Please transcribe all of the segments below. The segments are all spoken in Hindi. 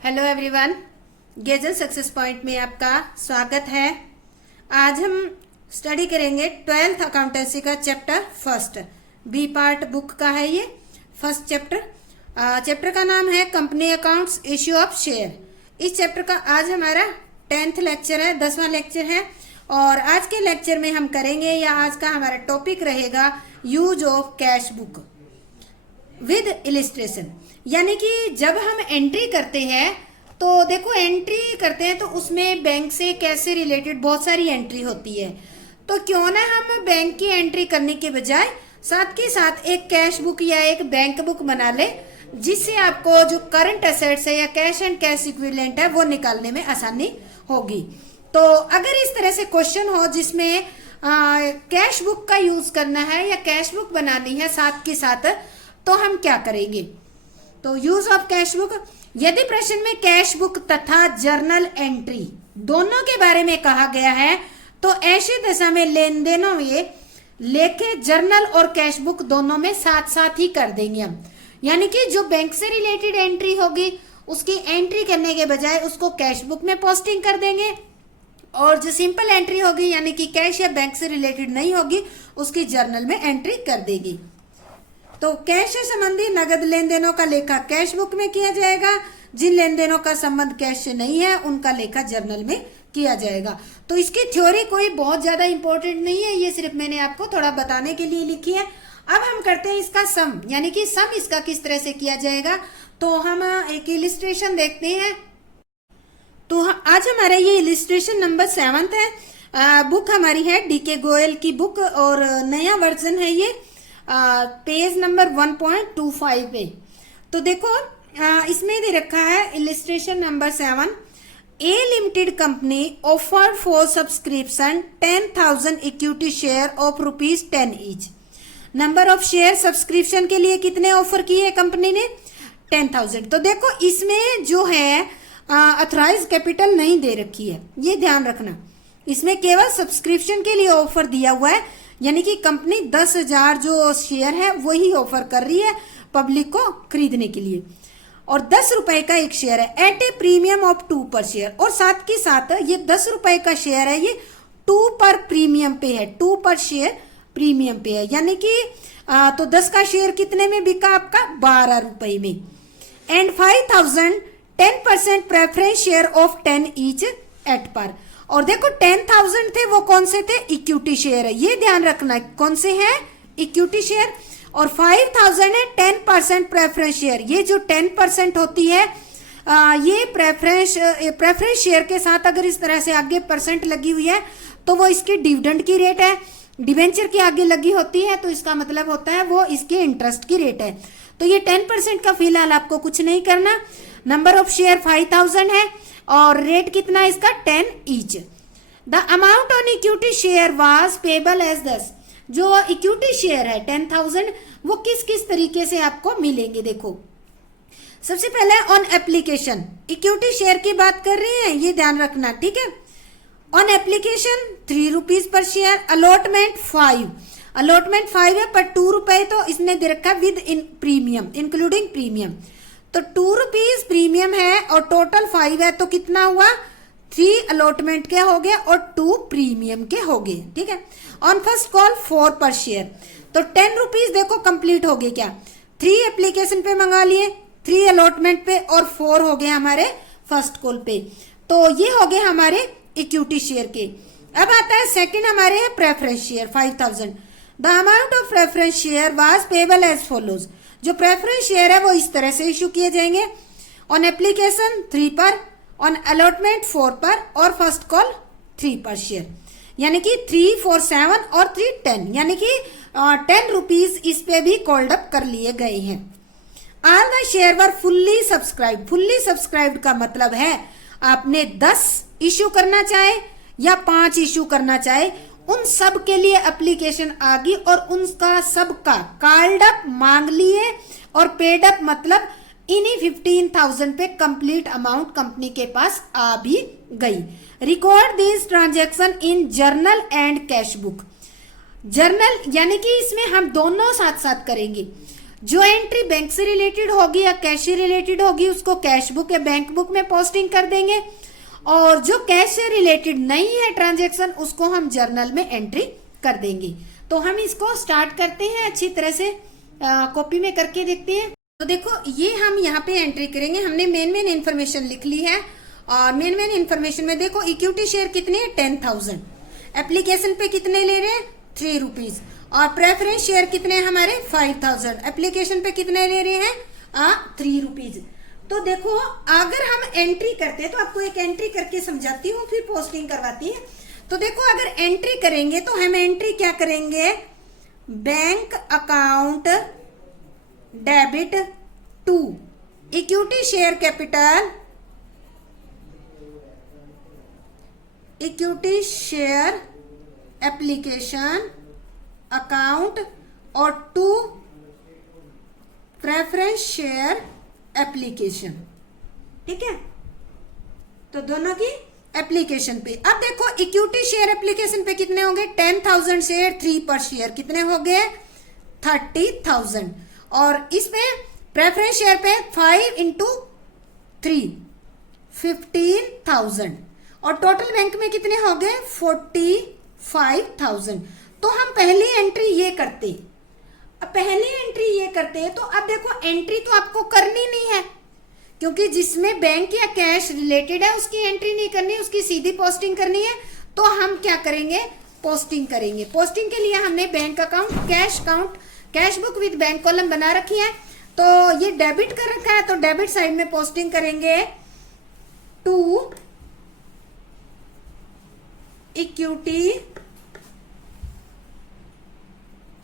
हेलो एवरीवन, गेजल सक्सेस पॉइंट में आपका स्वागत है। आज हम स्टडी करेंगे 12th अकाउंटेंसी का chapter first B part book का है। ये फर्स्ट चैप्टर चैप्टर का नाम है company accounts issue of share. इस चैप्टर का आज हमारा 10th लेक्चर है, 10वां लेक्चर है। और आज के लेक्चर में हम करेंगे या आज का हमारा टॉपिक रहेगा use of cash book with illustration. यानी कि जब हम एंट्री करते हैं तो देखो, एंट्री करते हैं तो उसमें बैंक से कैसे रिलेटेड बहुत सारी एंट्री होती है। तो क्यों ना हम बैंक की एंट्री करने के बजाय साथ के साथ एक कैश बुक या एक बैंक बुक बना ले, जिससे आपको जो करंट एसेट्स है या कैश एंड कैश इक्विवेलेंट है वो निकालने में आसानी होगी। तो अगर इस तरह से क्वेश्चन हो जिसमें कैश बुक का यूज करना है या कैश बुक बनानी है साथ के साथ, तो हम क्या करेंगे। तो यूज ऑफ कैश बुक, यदि प्रश्न में कैश बुक तथा जर्नल एंट्री दोनों के बारे में कहा गया है तो ऐसी दशा में लेन देनों में लेके जर्नल और कैश बुक दोनों में साथ साथ ही कर देंगे हम। यानी कि जो बैंक से रिलेटेड एंट्री होगी उसकी एंट्री करने के बजाय उसको कैश बुक में पोस्टिंग कर देंगे, और जो सिंपल एंट्री होगी यानी कि कैश या बैंक से रिलेटेड नहीं होगी उसकी जर्नल में एंट्री कर देगी। तो कैश से संबंधी नगद लेन देनों का लेखा कैश बुक में किया जाएगा, जिन लेन देनों का संबंध कैश से नहीं है उनका लेखा जर्नल में किया जाएगा। तो इसकी थ्योरी कोई बहुत ज्यादा इंपॉर्टेंट नहीं है, ये सिर्फ मैंने आपको थोड़ा बताने के लिए लिखी है। अब हम करते हैं इसका सम, यानी कि सम इसका किस तरह से किया जाएगा। तो हम एक इलिस्ट्रेशन देखते हैं। तो आज हमारा ये इलिस्ट्रेशन नंबर 7 है। बुक हमारी है डीके गोयल की बुक और नया वर्जन है ये, पेज नंबर 1.25 पे। तो देखो इसमें दे रखा है illustration number 7, A limited company offer for subscription 10,000 equity share of ₹10 each. Number of share subscription के लिए कितने ऑफर किए कंपनी ने? 10,000। तो देखो इसमें जो है ऑथराइज कैपिटल नहीं दे रखी है, ये ध्यान रखना। इसमें केवल सब्सक्रिप्शन के लिए ऑफर दिया हुआ है, यानी कि कंपनी 10,000 जो शेयर है वही ऑफर कर रही है पब्लिक को खरीदने के लिए, और 10 रुपए का एक शेयर है एट ए प्रीमियम ऑफ 2 पर शेयर। और साथ के साथ ये 10 रुपए का शेयर है ये 2 पर प्रीमियम पे है, 2 पर शेयर प्रीमियम पे है। यानी कि तो 10 का शेयर कितने में बिका आपका? 12 रुपए में। And 5,000 10% preference share of 10 each eight पर। और देखो 10,000 थे वो कौन से थे? इक्विटी शेयर है, ये ध्यान रखना कौन से हैं? Equity share. और 5,000 है 10% प्रेफरेंस शेयर। ये जो 10% होती है ये प्रेफरेंस शेयर के साथ अगर इस तरह से आगे परसेंट लगी हुई है तो वो इसकी डिविडेंड की रेट है। डिवेंचर के आगे लगी होती है तो इसका मतलब होता है वो इसके इंटरेस्ट की रेट है। तो ये 10% का फिलहाल आपको कुछ नहीं करना। नंबर ऑफ शेयर 5,000 है और रेट कितना है इसका? 10 each. The amount on equity share was payable as 10। जो इक्विटी शेयर है 10,000 वो किस किस तरीके से आपको मिलेंगे? देखो सबसे पहले ऑन एप्लीकेशन, इक्विटी शेयर की बात कर रहे हैं, ये ध्यान रखना, ठीक है। On application 3 rupees per share. Allotment 5, allotment 5 है पर 2 रुपए तो इसने दे रखा with in premium, including premium. तो 2 रुपीज प्रीमियम है और टोटल 5 है, तो कितना हुआ? 3 अलॉटमेंट के हो गए और 2 प्रीमियम के हो गए, ठीक है। ऑन फर्स्ट कॉल 4 पर शेयर, तो 10 रुपीज देखो कंप्लीट हो गए क्या? 3 एप्लीकेशन पे मंगा लिए, 3 अलॉटमेंट पे और 4 हो गए हमारे फर्स्ट कॉल पे। तो ये हो गए हमारे इक्विटी शेयर के। अब आता है सेकंड हमारे है preference share 5,000। The amount of preference share was payable as follows. जो प्रेफरेंस शेयर है वो इस तरह से इशू किए जाएंगे। ऑन एप्लीकेशन 3 पर, ऑन अलॉटमेंट 4 पर और फर्स्ट कॉल 3 पर शेयर। यानी कि 3, 4, 7 और 3, 10, यानी कि 10 रुपीज इस पे भी कॉल्ड अप कर लिए गए हैं। All the share were fully subscribe. Fully subscribed का मतलब है आपने 10 इशू करना चाहे या 5 इशू करना चाहे, उन सब के लिए एप्लीकेशन आ गई और उनका सबका कॉल्ड अप मांग लिए और पेड अप, मतलब इन्हीं 15,000 पे कंप्लीट अमाउंट कंपनी के पास आ भी गई। Record this transaction in journal and cash book. Journal यानी कि इसमें हम दोनों साथ साथ करेंगे। जो एंट्री बैंक से रिलेटेड होगी या कैश से रिलेटेड होगी उसको कैश बुक या बैंक बुक में पोस्टिंग कर देंगे, और जो कैश से रिलेटेड नहीं है ट्रांजेक्शन उसको हम जर्नल में एंट्री कर देंगे। तो हम इसको स्टार्ट करते हैं, अच्छी तरह से कॉपी में करके देखते हैं। तो देखो ये हम यहाँ पे एंट्री करेंगे, हमने मेन इन्फॉर्मेशन लिख ली है, और मेन इन्फॉर्मेशन में देखो इक्विटी शेयर कितने हैं 10,000, एप्लीकेशन पे कितने ले रहे हैं 3 रुपीज, और प्रेफरेंस शेयर कितने हैं हमारे 5,000, एप्लीकेशन पे कितने ले रहे हैं 3 रुपीज। तो देखो अगर हम एंट्री करते हैं, तो आपको एक एंट्री करके समझाती हूँ फिर पोस्टिंग करवाती है। तो देखो अगर एंट्री करेंगे तो हम एंट्री क्या करेंगे, bank account debit to equity share capital, equity share application account, और टू प्रेफरेंस शेयर एप्लीकेशन। ठीक है, तो दोनों की एप्लीकेशन पे। अब देखो इक्विटी शेयर एप्लीकेशन पे कितने होंगे 10,000 शेयर, 3 पर शेयर कितने हो गए 30,000, और इसमें प्रेफरेंस शेयर पे 5 इंटू 3 15,000, और टोटल बैंक में कितने हो गए 45,000। तो हम पहली एंट्री ये करते, अब पहली एंट्री ये करते हैं। तो अब देखो एंट्री तो आपको करनी नहीं है, क्योंकि जिसमें बैंक या कैश रिलेटेड है उसकी एंट्री नहीं करनी, उसकी सीधी पोस्टिंग करनी है। तो हम क्या करेंगे, पोस्टिंग करेंगे। पोस्टिंग के लिए हमने bank account cash book with bank column बना रखी है, तो ये डेबिट कर रखा है, तो डेबिट साइड में पोस्टिंग करेंगे to equity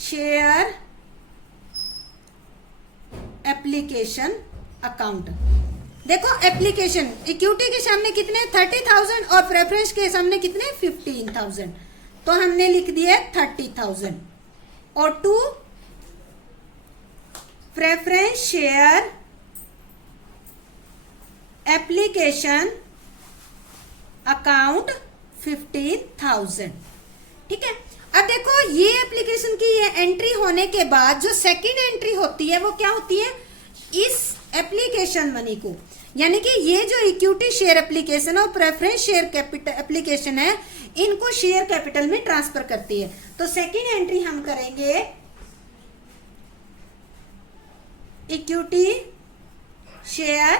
share application account. देखो एप्लीकेशन इक्विटी के सामने कितने 30,000 और प्रेफरेंस के सामने कितने 15,000, तो हमने लिख दिया 30,000, और to preference share application account 15,000। ठीक है, अब देखो ये एप्लीकेशन की ये एंट्री होने के बाद जो सेकंड एंट्री होती है वो क्या होती है, इस एप्लीकेशन मनी को, यानी कि ये जो इक्विटी शेयर एप्लीकेशन और प्रेफरेंस शेयर कैपिटल एप्लीकेशन है इनको शेयर कैपिटल में ट्रांसफर करती है। तो सेकंड एंट्री हम करेंगे equity share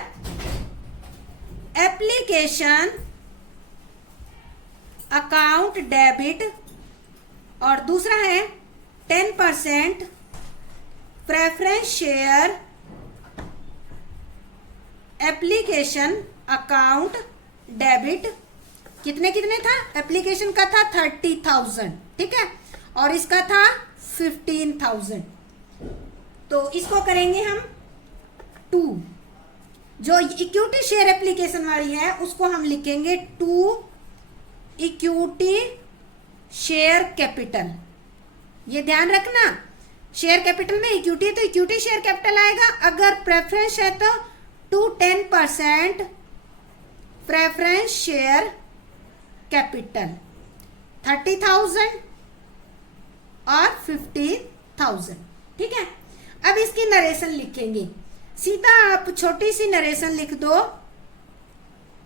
application account debit, और दूसरा है 10% preference share application account debit. कितने कितने था, एप्लीकेशन का था 30,000, ठीक है, और इसका था 15,000। तो इसको करेंगे हम टू, जो इक्विटी शेयर एप्लीकेशन वाली है उसको हम लिखेंगे टू इक्विटी शेयर कैपिटल। ये ध्यान रखना, शेयर कैपिटल में इक्विटी है तो इक्विटी शेयर कैपिटल आएगा, अगर प्रेफरेंस है तो टू 10% प्रेफरेंस शेयर कैपिटल 30,000 और 15,000। ठीक है, अब इसकी नरेशन लिखेंगे, सीधा आप छोटी सी नरेशन लिख दो,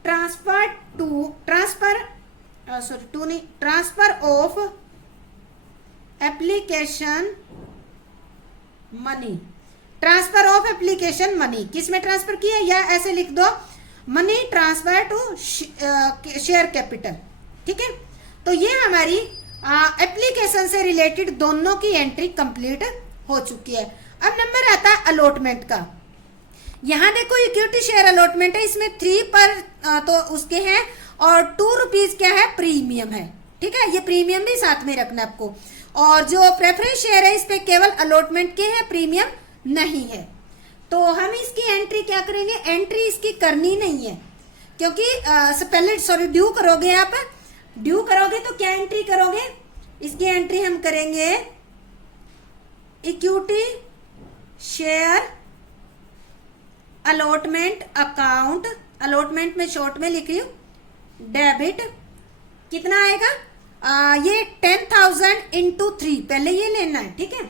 transfer of application money, transfer of application money किस में ट्रांसफर किया, या ऐसे लिख दो money transfer to share capital. ठीक है, तो ये हमारी एप्लीकेशन से रिलेटेड दोनों की एंट्री कंप्लीट हो चुकी है। अब नंबर आता है अलॉटमेंट का। यहाँ देखो इक्विटी शेयर अलॉटमेंट है, इसमें 3 पर तो उसके हैं, और 2 रुपीज क्या है प्रीमियम है। ठीक है, ये प्रीमियम भी साथ में रखना आपको, और जो प्रेफरेंस शेयर है इस पे केवल अलॉटमेंट के हैं, प्रीमियम नहीं है। तो हम इसकी एंट्री क्या करेंगे, एंट्री इसकी करनी नहीं है, क्योंकि पहले ड्यू करोगे, आप ड्यू करोगे तो क्या एंट्री करोगे, इसकी एंट्री हम करेंगे equity share allotment account, allotment में शॉर्ट में लिख रही हूं डेबिट। कितना आएगा, ये 10,000 इंटू 3, पहले ये लेना है। ठीक है,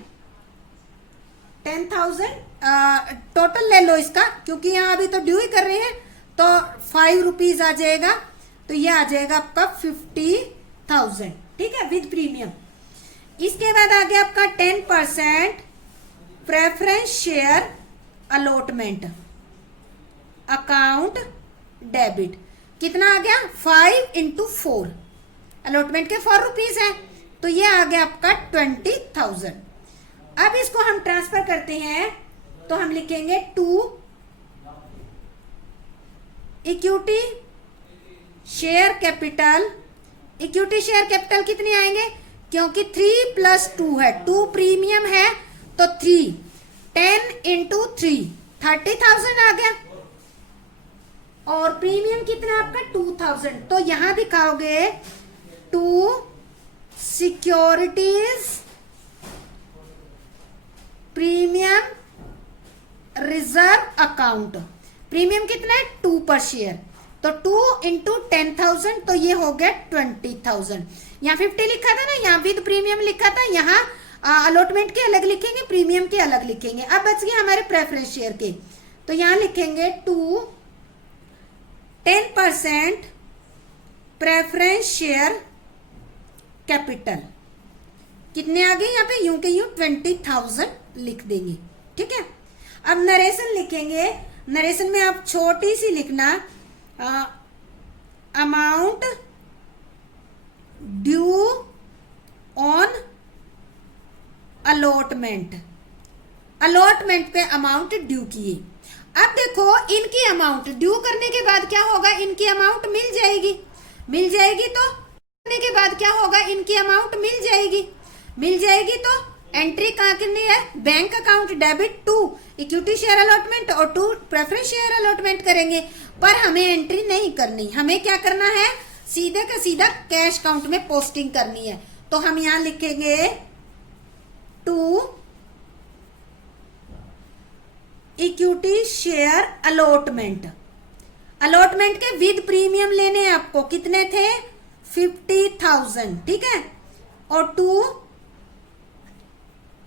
10,000 टोटल ले लो इसका, क्योंकि यहाँ अभी तो ड्यू ही कर रहे हैं, तो 5 रुपीज आ जाएगा, तो ये आ जाएगा आपका 50,000, ठीक है, विद प्रीमियम। इसके बाद आ गया आपका 10% preference share allotment account debit. कितना आ गया? 5 × 4, अलॉटमेंट के 4 रुपीज है, तो ये आ गया आपका 20,000। अब इसको हम ट्रांसफर करते हैं, तो हम लिखेंगे to equity share capital. Equity share capital कितने आएंगे? क्योंकि 3 + 2 है, 2 प्रीमियम है, तो 3, 10 × 3 30,000 आ गया, और प्रीमियम कितना आपका 2,000। तो यहां दिखाओगे to securities premium reserve account. Premium कितना है? 2 पर शेयर, तो 2 × 10,000, तो ये हो गया 20,000। यहाँ 50 लिखा था ना, यहाँ विद प्रीमियम लिखा था, यहाँ अलॉटमेंट के अलग लिखेंगे, प्रीमियम के अलग लिखेंगे। अब बच गए हमारे प्रेफरेंस शेयर के, तो यहाँ लिखेंगे 10% प्रेफरेंस शेयर कैपिटल। कितने आ गए यहाँ पे? यूं के यूं 20,000 लिख देंगे, ठीक है। अब नरेशन लिखेंगे, नरेशन में आप छोटी सी लिखना, amount due on allotment. Allotment पे अमाउंट ड्यू किए। अब देखो इनकी अमाउंट ड्यू करने के बाद क्या होगा? इनकी अमाउंट मिल जाएगी, मिल जाएगी, तो करने के बाद क्या होगा? इनकी अमाउंट मिल जाएगी, मिल जाएगी, तो एंट्री कहाँ करनी है? Bank account debit 2 equity share allotment और 2 प्रेफरेंस शेयर अलॉटमेंट करेंगे। पर हमें एंट्री नहीं करनी, हमें क्या करना है? सीधे का सीधा कैश अकाउंट में पोस्टिंग करनी है। तो हम यहां लिखेंगे 2 इक्विटी शेयर अलॉटमेंट। अलॉटमेंट के विद प्रीमियम लेने हैं आपको, कितने थे? 50,000, ठीक है, और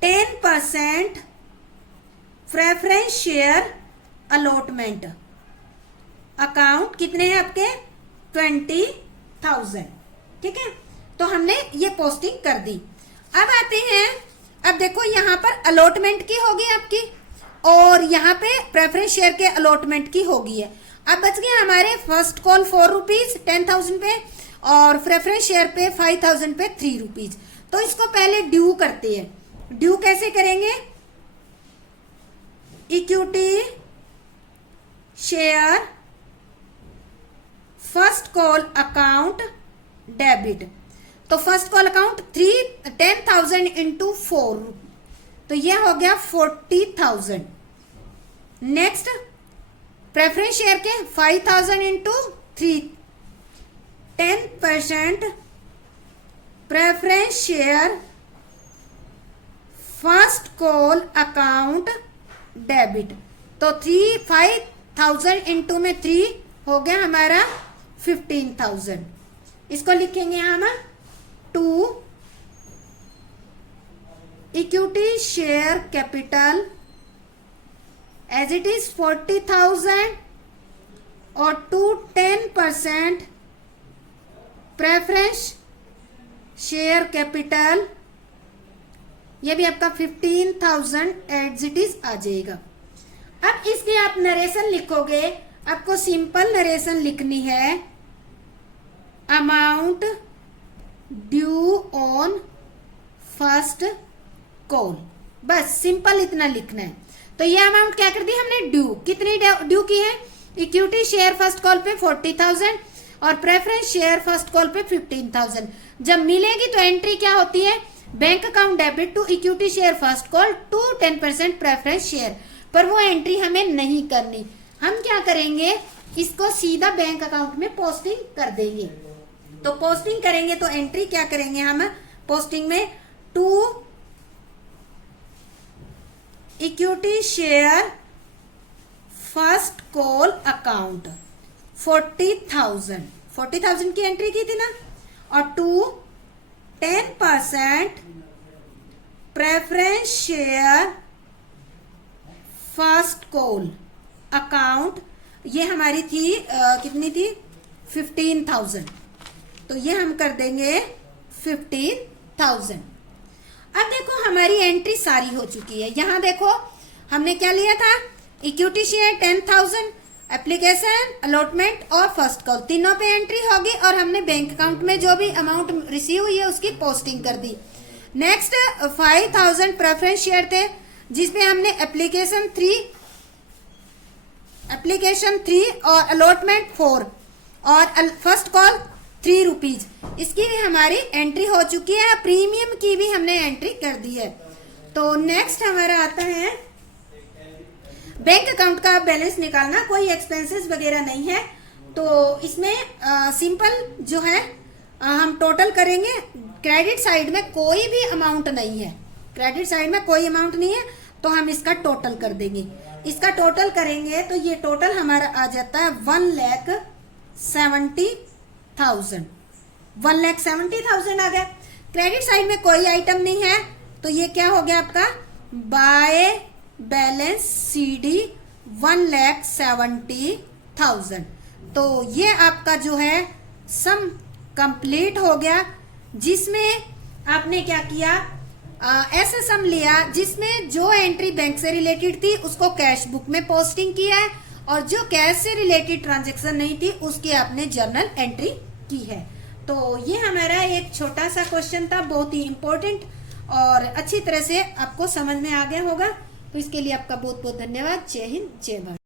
10% प्रेफरेंस शेयर अलॉटमेंट अकाउंट। कितने हैं आपके? 20,000, ठीक है। तो हमने ये पोस्टिंग कर दी। अब आते हैं, अब देखो यहाँ पर अलॉटमेंट की होगी आपकी, और यहाँ पे प्रेफरेंस शेयर के अलॉटमेंट की होगी है। अब बच गए हमारे फर्स्ट कॉल 4 रुपीज 10,000 पे, और प्रेफरेंस शेयर पे 5,000 पे 3 रुपीज। तो इसको पहले ड्यू करते हैं। ड्यू कैसे करेंगे? Equity share first call account debit. तो फर्स्ट कॉल अकाउंट 10,000 × 4, तो ये हो गया 40,000। नेक्स्ट प्रेफरेंस शेयर के 5,000 × 3, 10% preference share first call account debit. तो 5,000 × 3 हो गया हमारा 15,000। इसको लिखेंगे हम 2 equity share capital as it is 40,000 और 10% प्रेफरेंस शेयर कैपिटल, ये भी आपका 15,000 एज इट इज आ जाएगा। अब इसके आप नरेशन लिखोगे, आपको सिंपल नरेशन लिखनी है, amount due on first call, बस सिंपल इतना लिखना है। तो ये अमाउंट क्या कर दी हमने? ड्यू। कितनी ड्यू की है? इक्विटी शेयर फर्स्ट कॉल पे 40,000 और प्रेफरेंस शेयर फर्स्ट कॉल पे 15,000। जब मिलेगी तो एंट्री क्या होती है? Bank account debit to equity share first call to 10% preference share. पर वो एंट्री हमें नहीं करनी, हम क्या करेंगे? इसको सीधा बैंक अकाउंट में पोस्टिंग कर देंगे। तो पोस्टिंग करेंगे तो एंट्री क्या करेंगे हम पोस्टिंग में? 2 equity share first call account 40,000 की एंट्री की थी ना, और 10% preference share first call account, ये हमारी थी कितनी थी 15,000, तो ये हम कर देंगे 15,000। अब देखो हमारी एंट्री सारी हो चुकी है। यहाँ देखो हमने क्या लिया था, इक्विटी शेयर 10,000, एप्लीकेशन, अलॉटमेंट और फर्स्ट कॉल, तीनों पे एंट्री होगी और हमने बैंक अकाउंट में जो भी अमाउंट रिसीव हुई है उसकी पोस्टिंग कर दी। नेक्स्ट 5,000 प्रेफरेंस शेयर थे जिसमें हमने एप्लीकेशन 3 और अलॉटमेंट 4 और फर्स्ट कॉल 3 रुपीज, इसकी भी हमारी एंट्री हो चुकी है। प्रीमियम की भी हमने एंट्री कर दी है। तो नेक्स्ट हमारा आता है बैंक अकाउंट का बैलेंस निकालना। कोई एक्सपेंसेस वगैरह नहीं है, तो इसमें सिंपल जो है हम टोटल करेंगे। क्रेडिट साइड में कोई भी अमाउंट नहीं है, क्रेडिट साइड में कोई अमाउंट नहीं है, तो हम इसका टोटल कर देंगे। इसका टोटल करेंगे तो ये टोटल हमारा आ जाता है 1,70,000। 1,70,000 आ गया। क्रेडिट साइड में कोई आइटम नहीं है, तो ये क्या हो गया आपका बाय बैलेंस CD 1,70,000। तो ये आपका जो है सम कंप्लीट हो गया, जिसमें आपने क्या किया, ऐसा सम लिया जिसमें जो एंट्री बैंक से रिलेटेड थी उसको कैश बुक में पोस्टिंग किया है और जो कैश से रिलेटेड ट्रांजैक्शन नहीं थी उसकी आपने जर्नल एंट्री की है। तो ये हमारा एक छोटा सा क्वेश्चन था, बहुत ही इंपॉर्टेंट और अच्छी तरह से आपको समझ में आ गया होगा। तो इसके लिए आपका बहुत बहुत धन्यवाद। जय हिंद, जय भारत।